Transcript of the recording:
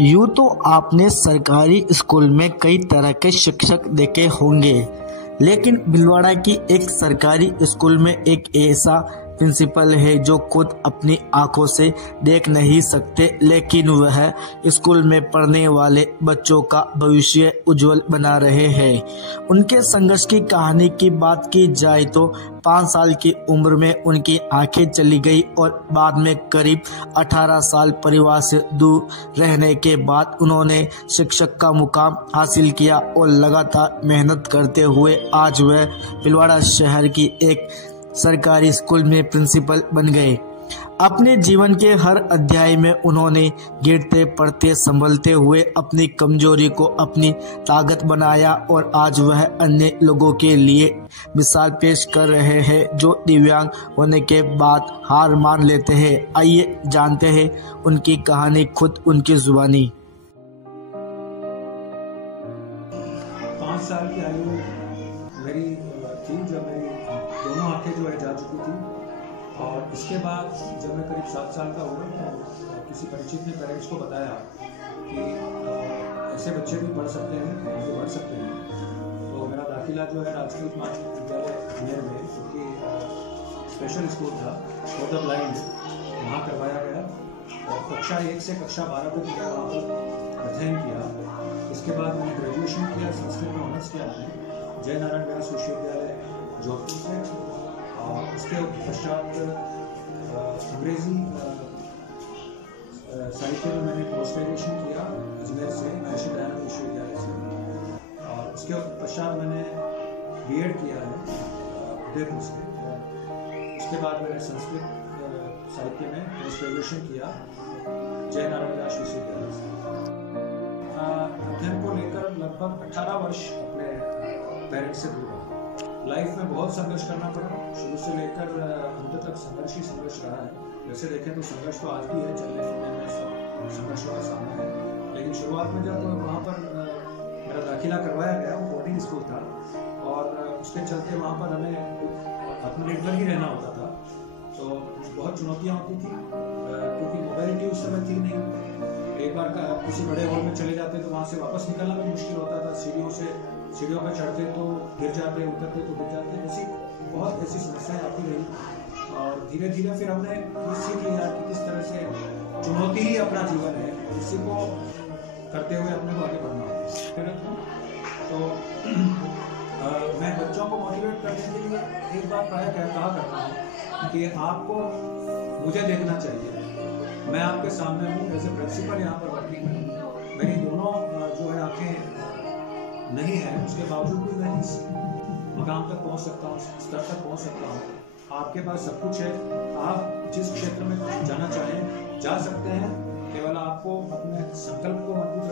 यूँ तो आपने सरकारी स्कूल में कई तरह के शिक्षक देखे होंगे, लेकिन भीलवाड़ा की एक सरकारी स्कूल में एक ऐसा प्रिंसिपल है जो खुद अपनी आंखों से देख नहीं सकते, लेकिन वह स्कूल में पढ़ने वाले बच्चों का भविष्य उज्जवल बना रहे हैं। उनके संघर्ष की कहानी की बात की जाए तो 5 साल की उम्र में उनकी आंखें चली गई और बाद में करीब 18 साल परिवार से दूर रहने के बाद उन्होंने शिक्षक का मुकाम हासिल किया और लगातार मेहनत करते हुए आज वह भीलवाड़ा शहर की एक सरकारी स्कूल में प्रिंसिपल बन गए। अपने जीवन के हर अध्याय में उन्होंने गिरते पड़ते संभलते हुए अपनी कमजोरी को अपनी ताकत बनाया और आज वह अन्य लोगों के लिए मिसाल पेश कर रहे हैं जो दिव्यांग होने के बाद हार मान लेते हैं। आइए जानते हैं उनकी कहानी खुद उनकी जुबानी। 5 साल की आयु मेरी थी जब मेरी दोनों आंखें जो है जा चुकी थी, और इसके बाद जब मैं करीब 7 साल का हुआ तो किसी परिचित ने पेरेंट्स को बताया कि ऐसे बच्चे भी पढ़ सकते हैं, आगे बढ़ सकते हैं। तो मेरा दाखिला जो है राजकीय उच्च माध्यमिक विद्यालय अजमेर में, क्योंकि स्पेशल स्कूल था फॉर द ब्लाइंड, वहाँ करवाया गया और कक्षा 1 से कक्षा 12 तक मैंने वहाँ पर अध्ययन किया। इसके बाद मैंने ग्रेजुएशन किया, संस्कृत में ऑनर्स किया मैंने जय नारायण व्यास विश्वविद्यालय जोधपुर से, और उसके पश्चात अंग्रेजी साहित्य में मैंने पोस्ट ग्रेजुएशन किया अजमेर से महर्षि दयानंद विश्वविद्यालय से, और उसके पश्चात मैंने बीएड किया है उदयपुर से। उसके बाद मैंने संस्कृत साहित्य में पोस्ट ग्रेजुएशन किया जय नारायण व्यास विश्वविद्यालय से। अध्ययन को लेकर लगभग 18 वर्ष अपने पेरेंट्स से दूर रहा। लाइफ में बहुत संघर्ष करना पड़ा, शुरू से लेकर अंत तक संघर्ष ही संघर्ष रहा है। वैसे देखें तो संघर्ष तो आज भी है, चलने फिरने में सब संघर्षों का सामना है। लेकिन शुरुआत में जब वहाँ पर मेरा दाखिला करवाया गया, वो बोर्डिंग स्कूल था और उसके चलते वहाँ पर हमें आत्मनिर्भर ही रहना होता था। तो बहुत चुनौतियाँ होती थी, क्योंकि मोबाइलिटी उस समय थी नहीं। एक बार का किसी बड़े हॉल में चले जाते तो वहाँ से वापस निकलना भी मुश्किल होता था। सीढ़ियों पर चढ़ते तो गिर जाते, उतरते तो गिर जाते, ऐसी बहुत ऐसी समस्याएं आती रही। और धीरे धीरे फिर हमने ये सीख लिया कि किस तरह से चुनौती ही अपना जीवन है, इसी को करते हुए अपने को आगे बढ़ना है। तो मैं बच्चों को मोटिवेट करने के लिए एक बार प्रायः कहा करता हूँ कि आपको मुझे देखना चाहिए, मैं आपके सामने हूँ, एज ए प्रिंसिपल यहाँ पर वर्किंग में हूँ। मेरी दोनों जो है आंखें नहीं है, उसके बावजूद भी मैं इस मकाम तक पहुंच सकता हूँ, स्तर तक पहुंच सकता हूँ। आपके पास सब कुछ है, आप जिस क्षेत्र में जाना चाहें जा सकते हैं, केवल आपको अपने संकल्प को मजबूत